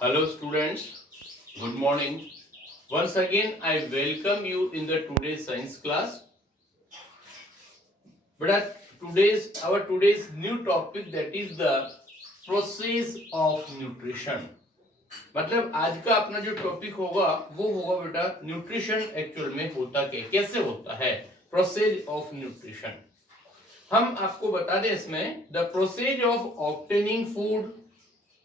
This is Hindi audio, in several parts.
Hello students, good morning. Once again I welcome you in the today's science class. But at today's new topic, that is the process of nutrition. मतलब आज का अपना जो टॉपिक होगा वो होगा बेटा न्यूट्रिशन एक्चुअल में होता क्या, कैसे होता है, प्रोसेस ऑफ न्यूट्रिशन। हम आपको बता दें इसमें the process of obtaining food,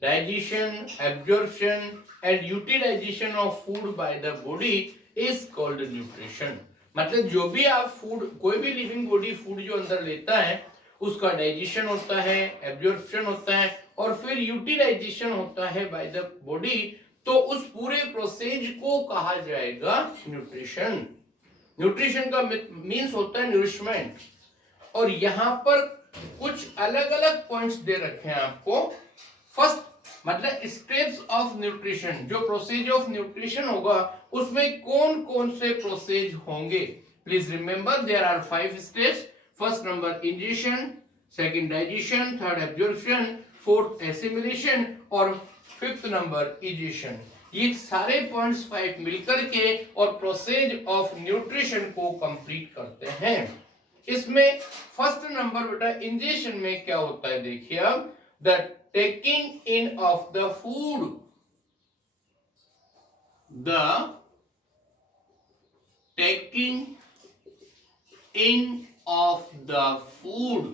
digestion, absorption and utilization of food by the body is called nutrition। मतलब जो भी आप फूड, कोई भी लिविंग बॉडी फूड जो अंदर लेता है उसका डाइजेशन होता है, एब्जॉर्प्शन होता है और फिर यूटिलाइजेशन होता है बाय द बॉडी, तो उस पूरे प्रोसेस को कहा जाएगा न्यूट्रिशन। न्यूट्रिशन का मीन्स होता है नरिशमेंट। और यहां पर कुछ अलग अलग पॉइंट्स दे रखे हैं आपको। फर्स्ट मतलब स्टेप्स ऑफ न्यूट्रिशन, जो प्रोसेज ऑफ न्यूट्रिशन होगा उसमें कौन कौन से प्रोसेज होंगे। Please remember there are 5 steps. First number ingestion, second digestion, third absorption, fourth assimilation और फिफ्थ नंबर इजेशन। ये सारे पॉइंट्स 5 मिलकर के और प्रोसेज ऑफ न्यूट्रिशन को कंप्लीट करते हैं। इसमें फर्स्ट नंबर बेटा इंजेशन में क्या होता है, देखिए अब the taking in of the food, the taking in of the food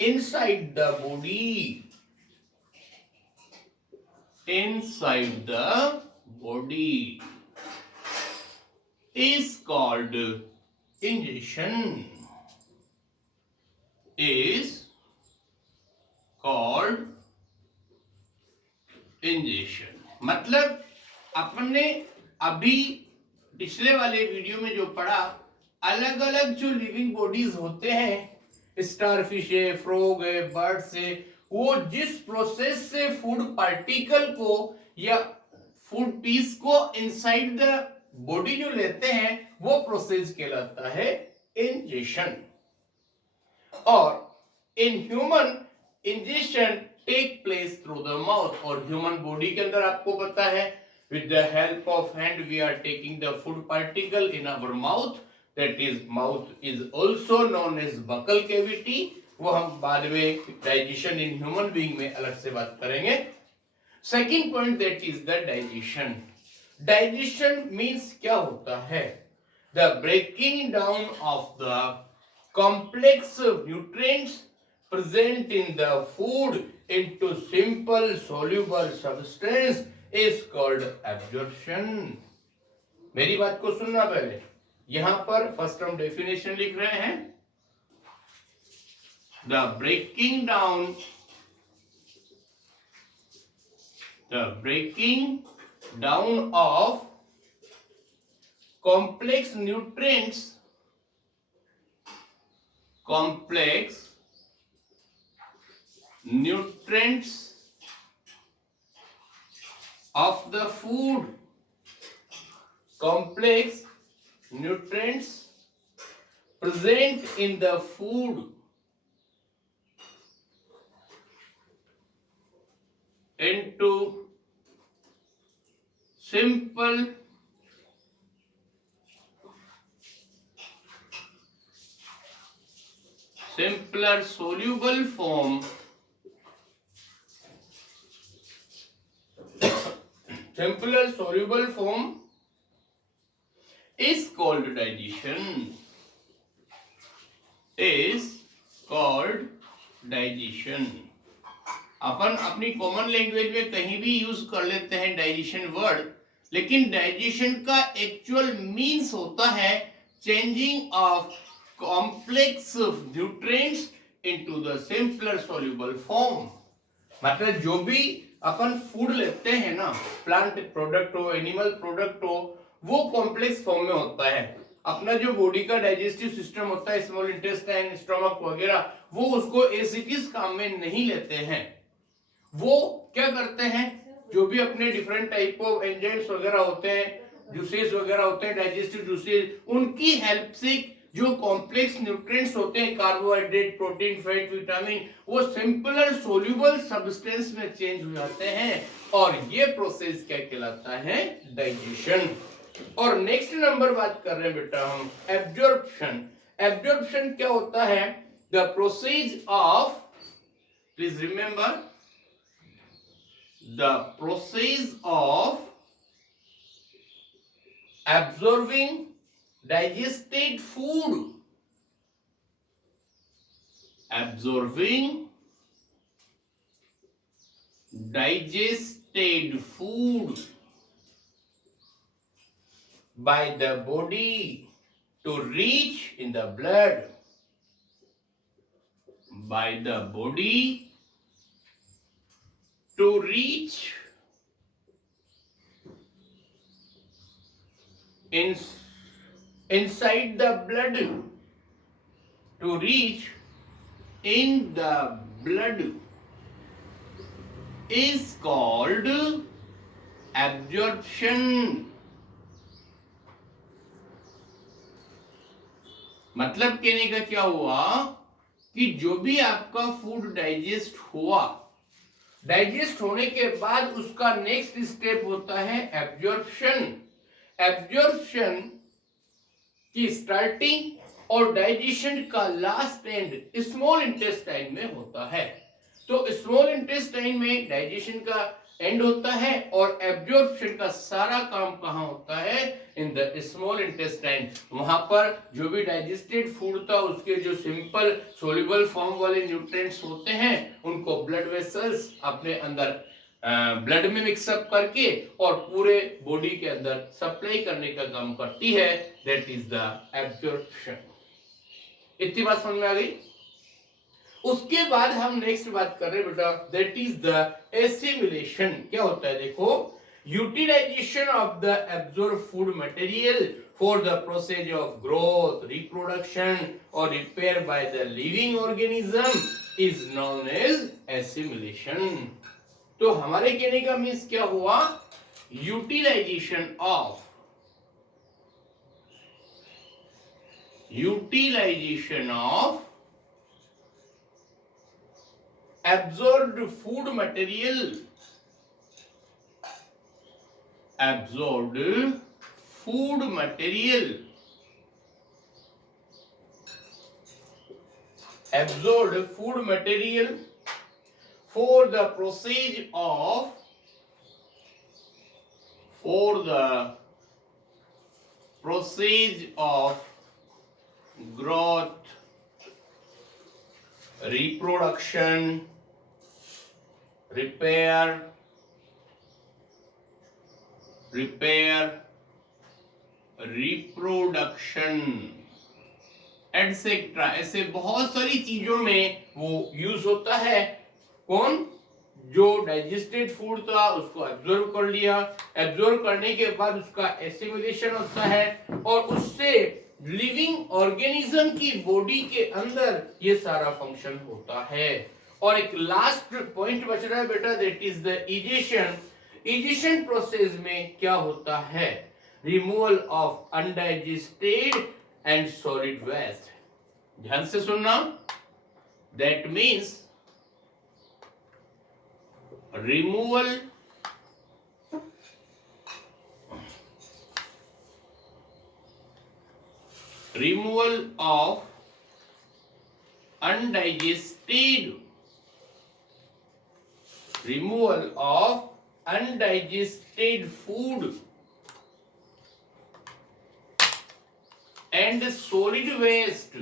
inside the body, inside the body is called ingestion, is called ingestion। मतलब अपने अभी पिछले वाले वीडियो में जो पढ़ा, अलग अलग जो लिविंग बॉडीज होते हैं, स्टारफिश है, फ्रॉग है, बर्ड्स है, वो जिस प्रोसेस से फूड पार्टिकल को या फूड पीस को इनसाइड द बॉडी जो लेते हैं वो प्रोसेस कहलाता है इंजेशन। और in human ingestion take place through the mouth. और ह्यूमन बॉडी के अंदर आपको पता है with the help of hand we are taking the food particle in our mouth, that is mouth is also known as buccal cavity. वो हम बाद में डाइजेशन इन ह्यूमन बीइंग में अलग से बात करेंगे। Second point that is the digestion. Digestion means क्या होता है, the breaking down of the complex nutrients present in the food into simple soluble substance is called absorption। मेरी बात को सुनना पहले। यहां पर फर्स्ट हम डेफिनेशन लिख रहे हैं, the breaking down of complex nutrients of the food, complex nutrients present in the food into simpler soluble form is called digestion, अपन अपनी कॉमन लैंग्वेज में कहीं भी यूज कर लेते हैं डाइजेशन वर्ड, लेकिन डाइजेशन का एक्चुअल मीन्स होता है changing of complex nutrients into the simpler soluble form. मतलब जो भी अपन फूड लेते हैं ना, प्लांट प्रोडक्ट हो, एनिमल प्रोडक्ट हो, वो कॉम्प्लेक्स फॉर्म में होता है। अपना जो बॉडी का डाइजेस्टिव सिस्टम होता है, स्मॉल इंटेस्टाइन, स्टमक वगैरह, वो उसको एसिडिस काम में नहीं लेते हैं। वो क्या करते हैं, जो भी अपने डिफरेंट टाइप ऑफ एंजाइम्स वगैरह होते हैं, जूसेस वगैरह होते हैं, डाइजेस्टिव जूसेस, उनकी हेल्प से जो कॉम्प्लेक्स न्यूट्रिएंट्स होते हैं कार्बोहाइड्रेट, प्रोटीन, फैट, विटामिन, वो सिंपलर सोल्यूबल सब्सटेंस में चेंज हो जाते हैं और ये प्रोसेस क्या कहलाता है? डाइजेशन। और नेक्स्ट नंबर बात कर रहे हैं बेटा हम एब्जॉर्प्शन। एब्जॉर्प्शन क्या होता है? The process of, please remember, the process of absorbing digested food, absorbing digested food by the body to reach in the blood, by the body to reach inside the blood, to reach in the blood is called absorption. मतलब कहने का क्या हुआ कि जो भी आपका फूड डाइजेस्ट हुआ, डाइजेस्ट होने के बाद उसका नेक्स्ट स्टेप होता है एब्जॉर्प्शन। एब्जॉर्प्शन की स्टार्टिंग और डाइजेशन का लास्ट एंड स्मॉल इंटेस्टाइन में होता है। तो स्मॉल इंटेस्टाइन में डाइजेशन का एंड होता है और एब्जॉर्प्शन का सारा काम कहाँ होता है? In the small intestine. वहां पर जो भी डाइजेस्टेड फूड था उसके जो सिंपल सोल्यूबल फॉर्म वाले न्यूट्रिएंट्स होते हैं उनको ब्लड वेसल्स अपने अंदर ब्लड में मिक्सअप करके और पूरे बॉडी के अंदर सप्लाई करने का काम करती है। That is the absorption. इतनी बात समझ में आ गई? उसके बाद हम नेक्स्ट बात कर रहे हैं बेटा, दैट इज द एसिमिलेशन। क्या होता है? देखो, utilization of the absorb food material for the process of growth, reproduction और repair by the living organism is known as assimilation. तो हमारे कहने का मीन्स क्या हुआ? Utilization of absorbed food material, absorbed food material for the process of growth, reproduction, repair, reproduction etcetera, ऐसे बहुत सारी चीजों में वो यूज होता है। कौन? जो डाइजेस्टेड फूड था उसको एब्जॉर्ब कर लिया, एब्जॉर्ब करने के बाद उसका एसिमिलेशन होता है और उससे लिविंग ऑर्गेनिज्म की बॉडी के अंदर ये सारा फंक्शन होता है। और एक लास्ट पॉइंट बच रहा है बेटा, that is the egestion. Egestion process में क्या होता है? Removal of undigested and solid waste. ध्यान से सुनना, that means removal of undigested food and solid waste,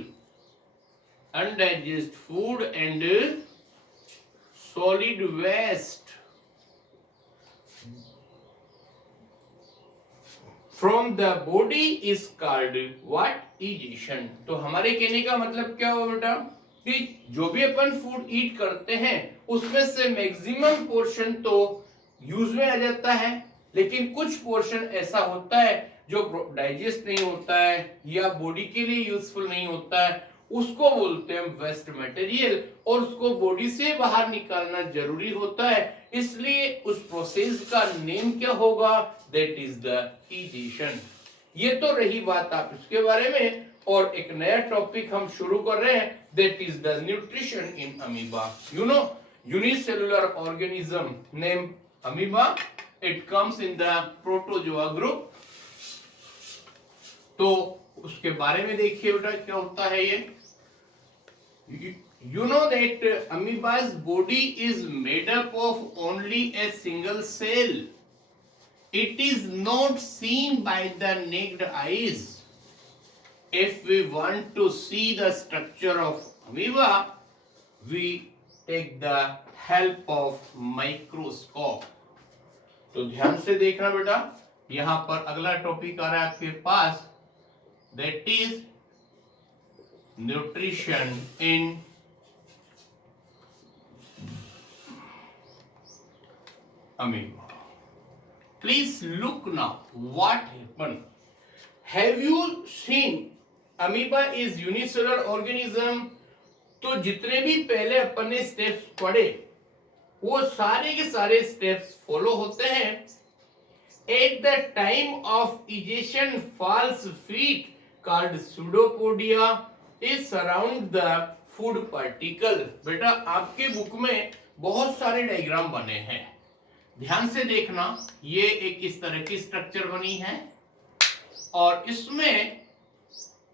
undigested food and solid waste from the body is called what? Egestion। तो हमारे कहने का मतलब क्या हुआ बेटा कि जो भी अपन फूड ईट करते हैं उसमें से मैक्सिमम पोर्शन तो यूज में आ जाता है, लेकिन कुछ पोर्शन ऐसा होता है जो डाइजेस्ट नहीं होता है या बॉडी के लिए यूजफुल नहीं होता है, उसको बोलते हैं वेस्ट मटेरियल और उसको बॉडी से बाहर निकालना जरूरी होता है। इसलिए उस प्रोसेस का नेम क्या होगा? That is the egestion. ये तो रही बात आप इसके बारे में। और एक नया टॉपिक हम शुरू कर रहे हैं, that is the nutrition in amoeba. You know unicellular organism name amoeba, it comes in the protozoa group. तो उसके बारे में देखिए बेटा क्या होता है ये। You know that amoeba's body is made up of only a single cell. It is not seen by the naked eyes. If we want to see the structure of amoeba, we take the help of microscope. तो ध्यान से देखना बेटा, यहां पर अगला टॉपिक आ रहा है आपके पास, that is nutrition in amoeba. Please look now what happened. Have you seen amoeba is unicellular organism? तो जितने भी पहले अपन ने स्टेप्स पढ़े वो सारे के सारे स्टेप्स फॉलो होते हैं। At the time of egestion, false feet called pseudopodia is surround the food particle. बेटा आपके बुक में बहुत सारे डायग्राम बने हैं, ध्यान से देखना। ये एक इस तरह की स्ट्रक्चर बनी है और इसमें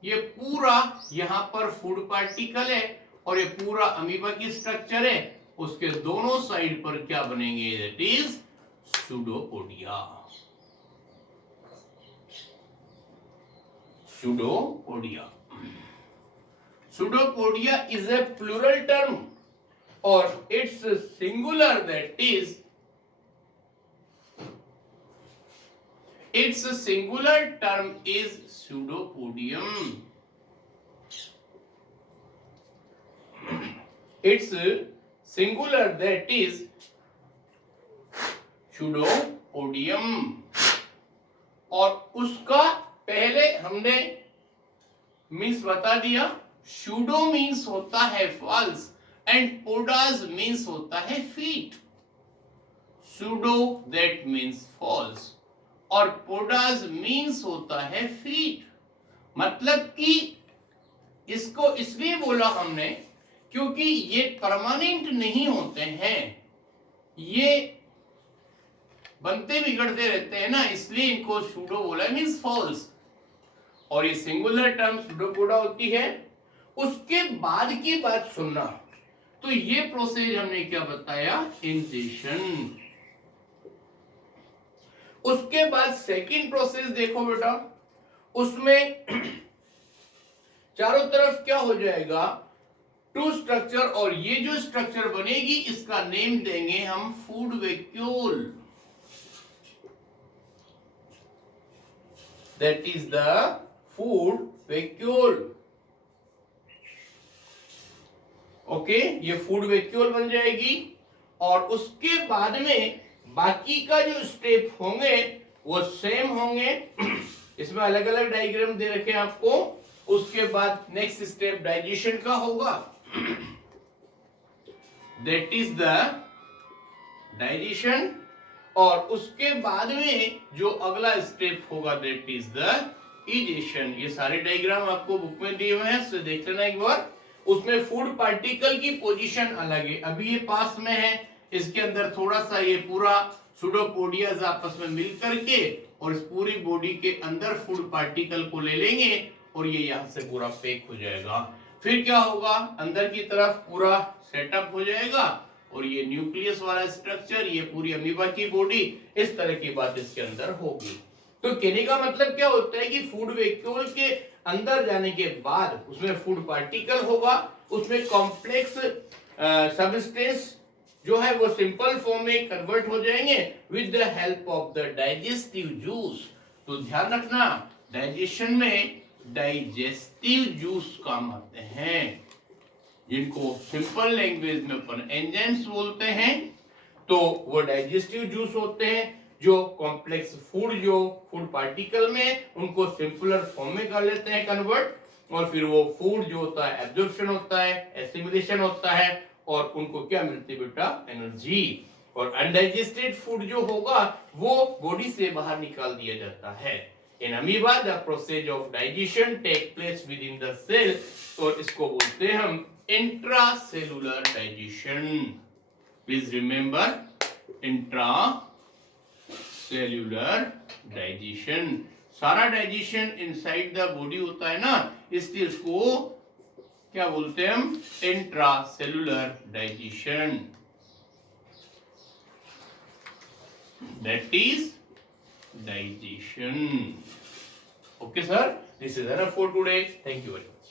ये पूरा यहाँ पर फूड पार्टिकल है और ये पूरा अमीबा की स्ट्रक्चर है। उसके दोनों साइड पर क्या बनेंगे, that is pseudopodia. Pseudopodia, pseudopodia is a plural term और it's singular, that is its singular term is pseudopodium. Its singular, that is pseudopodium. और उसका पहले हमने मीन्स बता दिया। pseudo मीन्स होता है फॉल्स एंड पोडास मीन्स होता है feet. pseudo that means false और पोडास मीन्स होता है फीट। मतलब कि इसको इसलिए बोला हमने क्योंकि ये परमानेंट नहीं होते हैं, ये बनते बिगड़ते रहते हैं ना, इसलिए इनको सूडो बोला, मीन्स फॉल्स। और ये सिंगुलर टर्म सूडोपोडा होती है। उसके बाद की बात सुनना, तो ये प्रोसेस हमने क्या बताया, इंजेशन। उसके बाद सेकंड प्रोसेस देखो बेटा, उसमें चारों तरफ क्या हो जाएगा, टू स्ट्रक्चर, और ये जो स्ट्रक्चर बनेगी इसका नेम देंगे हम food vacuole, that is the food vacuole. Okay, ये फूड वैक्यूल बन जाएगी। और उसके बाद में बाकी का जो स्टेप होंगे वो सेम होंगे। इसमें अलग अलग डायग्राम दे रखे हैं आपको। उसके बाद नेक्स्ट स्टेप डाइजेशन का होगा, दैट इज द डाइजेशन। और उसके बाद में जो अगला स्टेप होगा दैट इज द इजेशन। ये सारे डायग्राम आपको बुक में दिए हुए हैं, तो देख लेना एक बार। उसमें फूड पार्टिकल की पोजीशन अलग है, अभी ये पास में है, इसके अंदर थोड़ा सा ये पूरा सूडोपोडियाज आपस में मिल करके और इस पूरी बॉडी के अंदर फूड पार्टिकल को ले लेंगे और ये यहाँ से पूरा पैक हो जाएगा। फिर क्या होगा, अंदर की तरफ पूरा सेटअप हो जाएगा और ये न्यूक्लियस वाला स्ट्रक्चर, ये पूरी अमीबा की बॉडी, इस तरह की बात इसके अंदर होगी। तो कहने का मतलब क्या होता है कि फूड वैक्यूल के अंदर जाने के बाद उसमें फूड पार्टिकल होगा, उसमें कॉम्प्लेक्स सबस्टेंस जो है वो सिंपल फॉर्म में कन्वर्ट हो जाएंगे with the help of the digestive juice. तो ध्यान रखना, डाइजेशन में डाइजेस्टिव जूस काम आते हैं, जिनको सिंपल लैंग्वेज में अपन एंजाइम्स बोलते हैं। तो वो डाइजेस्टिव जूस होते हैं जो कॉम्प्लेक्स फूड, जो फूड पार्टिकल में, उनको सिंपलर फॉर्म में कर लेते हैं कन्वर्ट, और फिर वो फूड जो होता है एब्जॉर्प्शन होता है, एसिमिलेशन होता है, और उनको क्या मिलती है बेटा, एनर्जी। और अनडाइजेस्टेड फूड जो होगा वो बॉडी से बाहर निकाल दिया जाता है। In amoeba the process of digestion take place within the cell, और इसको बोलते हैं हम intracellular digestion. Please remember, intracellular digestion. सारा डाइजेशन इनसाइड द बॉडी होता है ना, इसलिए इसको क्या बोलते हैं हम, intracellular digestion. That is digestion. Okay, sir. This is enough for today. Thank you very much.